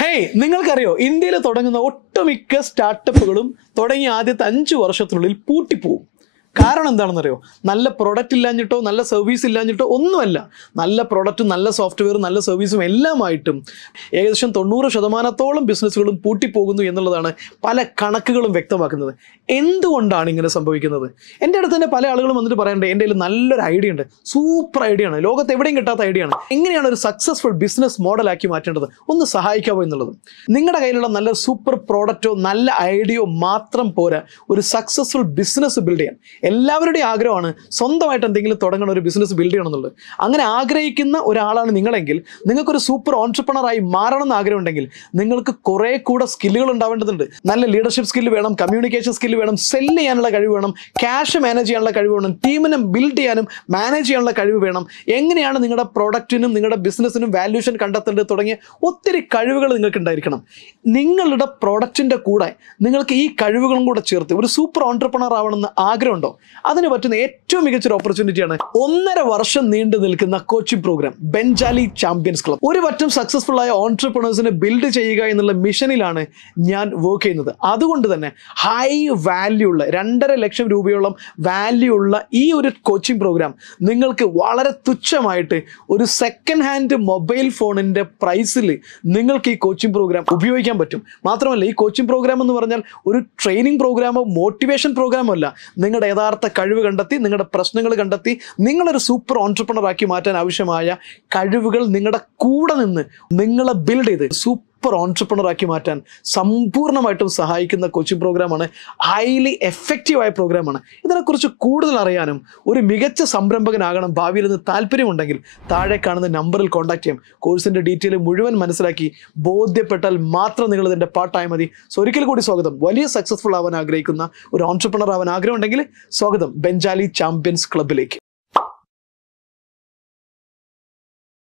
Hey, നിങ്ങൾക്കറിയോ ഇന്ത്യയിൽ തുടങ്ങുന്ന ഒട്ടുമിക്ക സ്റ്റാർട്ടപ്പുകളും തുടങ്ങിയ ആദ്യത്തെ 5 വർഷത്തിനുള്ളിൽ പൂട്ടിപ്പോവും. കാരണം എന്താണെന്നറിയോ? നല്ല പ്രൊഡക്റ്റ് ഇല്ലാഞ്ഞിട്ടോ നല്ല സർവീസ് ഇല്ലാഞ്ഞിട്ടോ ഒന്നുമല്ല. നല്ല പ്രൊഡക്റ്റും നല്ല സോഫ്റ്റ്വെയറും നല്ല സർവീസും എല്ലാമായിട്ടും ഏകദേശം 90% ബിസിനസ്സുകളും പൂട്ടിപ്പോകുന്നു എന്നുള്ളതാണ് പല കണക്കുകളും വ്യക്തമാക്കുന്നത്. എന്തുകൊണ്ടാണ് ഇങ്ങനെ സംഭവിക്കുന്നത്? എൻ്റെ അടുത്ത് തന്നെ പല ആളുകളും വന്നിട്ട് പറയണ്ടേ, എൻ്റെ കയ്യിൽ നല്ലൊരു ഐഡിയ ഉണ്ട്, സൂപ്പർ ഐഡിയ ആണ്, ലോകത്ത് എവിടെയും കിട്ടാത്ത ഐഡിയ ആണ്, എങ്ങനെയാണ് ഒരു സക്സസ്ഫുൾ ബിസിനസ് മോഡലാക്കി മാറ്റേണ്ടത്, ഒന്ന് സഹായിക്കാമോ എന്നുള്ളത്. നിങ്ങളുടെ കയ്യിലുള്ള നല്ല സൂപ്പർ പ്രോഡക്റ്റോ നല്ല ഐഡിയയോ മാത്രം പോരാ ഒരു സക്സസ്ഫുൾ ബിസിനസ് ബിൽഡ് ചെയ്യാൻ. എല്ലാവരുടെയും ആഗ്രഹമാണ് സ്വന്തമായിട്ട് എന്തെങ്കിലും തുടങ്ങണം, ഒരു ബിസിനസ് ബിൽഡ് ചെയ്യണം എന്നുള്ളത്. അങ്ങനെ ആഗ്രഹിക്കുന്ന ഒരാളാണ് നിങ്ങളെങ്കിൽ, നിങ്ങൾക്കൊരു സൂപ്പർ ഓൺട്രപ്രണറായി മാറണം എന്ന് ആഗ്രഹം ഉണ്ടെങ്കിൽ നിങ്ങൾക്ക് കുറേ കൂടെ സ്കില്ലുകൾ ഉണ്ടാവേണ്ടതുണ്ട്. നല്ല ലീഡർഷിപ്പ് സ്കില്ല് വേണം, കമ്മ്യൂണിക്കേഷൻ സ്കില്ല് വേണം, സെല്ല് ചെയ്യാനുള്ള കഴിവ് വേണം, ക്യാഷ് മാനേജ് ചെയ്യാനുള്ള കഴിവ് വേണം, ടീമിനെ ബിൽഡ് ചെയ്യാനും മാനേജ് ചെയ്യാനുള്ള കഴിവ് വേണം, എങ്ങനെയാണ് നിങ്ങളുടെ പ്രോഡക്റ്റിനും നിങ്ങളുടെ ബിസിനസ്സിനും വാല്യൂഷൻ കണ്ടെത്തേണ്ടത് തുടങ്ങിയ ഒത്തിരി കഴിവുകൾ നിങ്ങൾക്ക് ഉണ്ടായിരിക്കണം. നിങ്ങളുടെ പ്രോഡക്റ്റിൻ്റെ കൂടെ നിങ്ങൾക്ക് ഈ കഴിവുകളും കൂടെ ചേർത്ത് ഒരു സൂപ്പർ ഓൺട്രപ്രണർ ആവണമെന്ന് ആഗ്രഹമുണ്ടോ? അതിന് പറ്റുന്ന ഏറ്റവും മികച്ചൊരു ഓപ്പർച്യൂണിറ്റിയാണ് 1.5 വർഷം നീണ്ടു നിൽക്കുന്ന കോച്ചിങ് പ്രോഗ്രാം ബെഞ്ചാലി ചാമ്പ്യൻസ് ക്ലബ്. ഒരു പറ്റും സക്സസ്ഫുൾ ആയ ഓൺട്രപ്രണേഴ്സിനെ ബിൽഡ് ചെയ്യുക എന്നുള്ള മിഷനിലാണ് ഞാൻ വർക്ക് ചെയ്യുന്നത്. അതുകൊണ്ട് തന്നെ ഹൈ വാല്യൂ ഉള്ള 2.5 ലക്ഷം രൂപയോളം വാല്യൂ ഉള്ള ഈ ഒരു കോച്ചിങ് പ്രോഗ്രാം നിങ്ങൾക്ക് വളരെ തുച്ഛമായിട്ട് ഒരു സെക്കൻഡ് ഹാൻഡ് മൊബൈൽ ഫോണിൻ്റെ പ്രൈസിൽ നിങ്ങൾക്ക് ഈ കോച്ചിങ് പ്രോഗ്രാം ഉപയോഗിക്കാൻ പറ്റും. മാത്രമല്ല, ഈ കോച്ചിങ് പ്രോഗ്രാം എന്ന് പറഞ്ഞാൽ ഒരു ട്രെയിനിങ് പ്രോഗ്രാമോ മോട്ടിവേഷൻ പ്രോഗ്രാമോ അല്ല. നിങ്ങളുടെ യഥാർത്ഥ കഴിവ് കണ്ടെത്തി, നിങ്ങളുടെ പ്രശ്നങ്ങൾ കണ്ടെത്തി, നിങ്ങളൊരു സൂപ്പർ ഓൺട്രപ്രണർ ആക്കി മാറ്റാൻ ആവശ്യമായ കഴിവുകൾ നിങ്ങളുടെ കൂടെ നിന്ന് നിങ്ങളെ ബിൽഡ് ചെയ്ത് സൂപ്പർ ഓൺട്രപ്രണർ ആക്കി മാറ്റാൻ സമ്പൂർണ്ണമായിട്ടും സഹായിക്കുന്ന കോച്ചിങ് പ്രോഗ്രാമാണ്. ഹൈലി എഫക്റ്റീവായ പ്രോഗ്രാമാണ്. ഇതിനെക്കുറിച്ച് കൂടുതൽ അറിയാനും ഒരു മികച്ച സംരംഭകനാകണം ഭാവിയിൽ നിന്ന് താല്പര്യമുണ്ടെങ്കിൽ താഴെ കാണുന്ന നമ്പറിൽ കോൺടാക്ട് ചെയ്യാം. കോഴ്സിൻ്റെ ഡീറ്റെയിൽ മുഴുവൻ മനസ്സിലാക്കി ബോധ്യപ്പെട്ടാൽ മാത്രം നിങ്ങൾ ഇതിൻ്റെ പാർട്ടായി മതി. സോ ഒരിക്കൽ കൂടി സ്വാഗതം. വലിയ സക്സസ്ഫുൾ ആവാൻ ആഗ്രഹിക്കുന്ന ഒരു ഓൺട്രപ്രണർ ആവാൻ ആഗ്രഹം ഉണ്ടെങ്കിൽ സ്വാഗതം ബെഞ്ചാലി ചാമ്പ്യൻസ് ക്ലബിലേക്ക്.